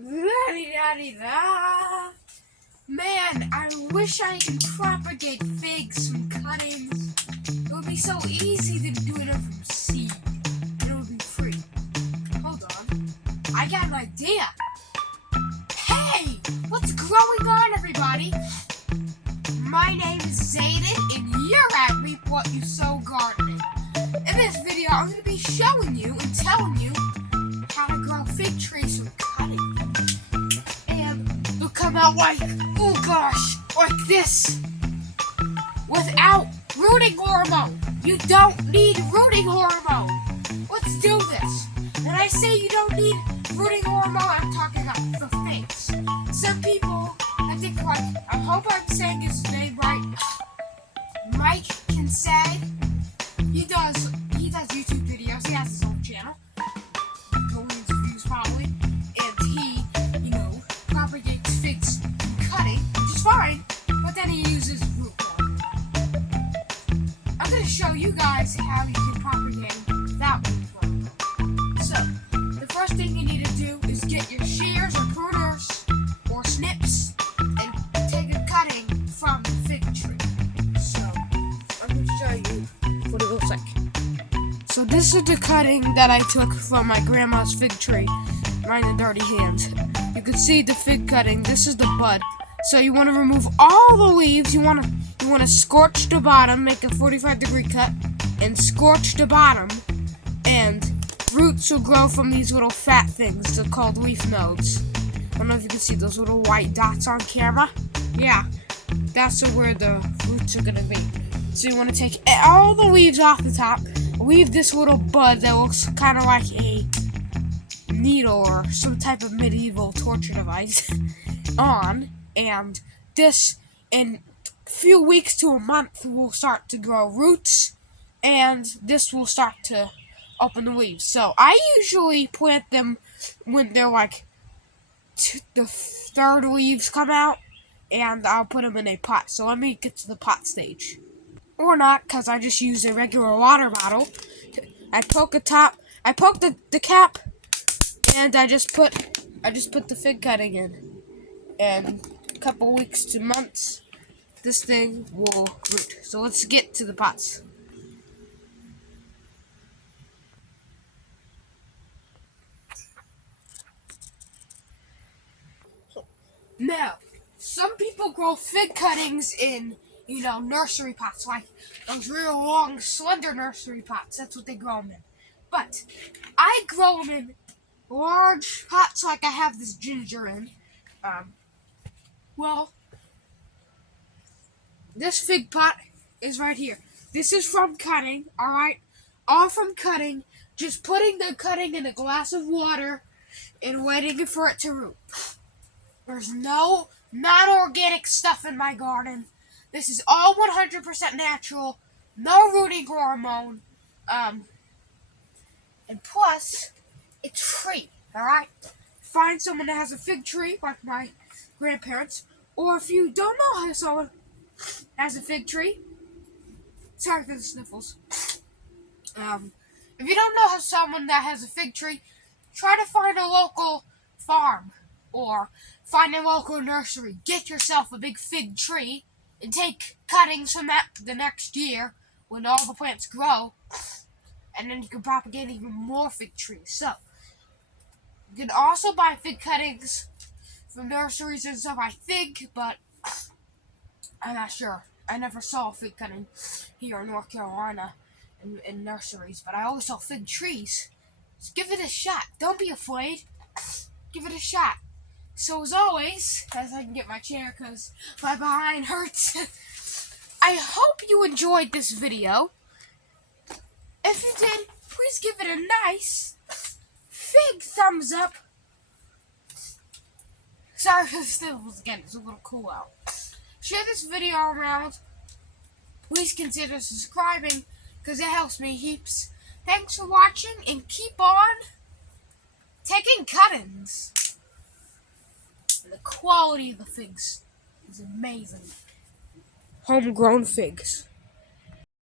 La-di-da-di-da. Man, I wish I could propagate figs from cuttings. It would be so easy to do it from seed. And it would be free. Hold on. I got an idea. Hey! What's going on, everybody? My name is Zayden, and you're at Reap What You Sow Gardening. In this video, I'm going to be showing you and telling you how to grow fig trees from cutting. And they'll come out like, oh gosh, like this. Without rooting hormone. You don't need rooting hormone. Let's do this. When I say you don't need rooting hormone, I'm talking about the figs. Some people, I think like, I hope I'm saying his name right. Mike can say he does YouTube videos. He has his own channel. Millions of views probably. And he, propagates figs cutting, which is fine, but then he uses root hormone. I'm gonna show you guys how you can propagate that root hormone. So, the first thing you need to do is get your shears or pruners or snips and take a cutting from the fig tree. So, I'm gonna show you what it looks like. So this is the cutting that I took from my grandma's fig tree. Mine the dirty hands. You can see the fig cutting. This is the bud. So you want to remove all the leaves. You want to scorch the bottom, make a 45-degree cut, and scorch the bottom. And roots will grow from these little fat things. They're called leaf nodes. I don't know if you can see those little white dots on camera. Yeah, that's where the roots are gonna be. So you want to take all the leaves off the top. Leave this little bud that looks kind of like a needle or some type of medieval torture device on, and this in a few weeks to a month will start to grow roots, and this will start to open the leaves. So I usually plant them when they're like the third leaves come out, and I'll put them in a pot. So let me get to the pot stage. Or not, because I just use a regular water bottle. I poke the cap, and I just put the fig cutting in. And a couple weeks to months, this thing will root. So let's get to the pots. Now, some people grow fig cuttings in nursery pots, like those real long, slender nursery pots. That's what they grow them in. But I grow them in large pots, like I have this ginger in. Well, this fig pot is right here. This is from cutting, alright? All from cutting, just putting the cutting in a glass of water and waiting for it to root. There's no non-organic stuff in my garden. This is all 100% natural, no rooting hormone, and plus, it's free, alright? Find someone that has a fig tree, like my grandparents, or if you don't know how someone has a fig tree, sorry for the sniffles. If you don't know how someone that has a fig tree, try to find a local farm, or find a local nursery. Get yourself a big fig tree, and take cuttings from that the next year when all the plants grow, and then you can propagate even more fig trees. So, you can also buy fig cuttings from nurseries and stuff, I think, but I'm not sure. I never saw a fig cutting here in North Carolina in nurseries, but I always saw fig trees. So give it a shot. Don't be afraid. Give it a shot. So as always, as I can get my chair because my behind hurts, I hope you enjoyed this video. If you did, please give it a nice fig thumbs up. Sorry for the sniffles again, it's a little cool out. Share this video around. Please consider subscribing because it helps me heaps. Thanks for watching and keep on taking cuttings. The quality of the figs is amazing. Homegrown figs.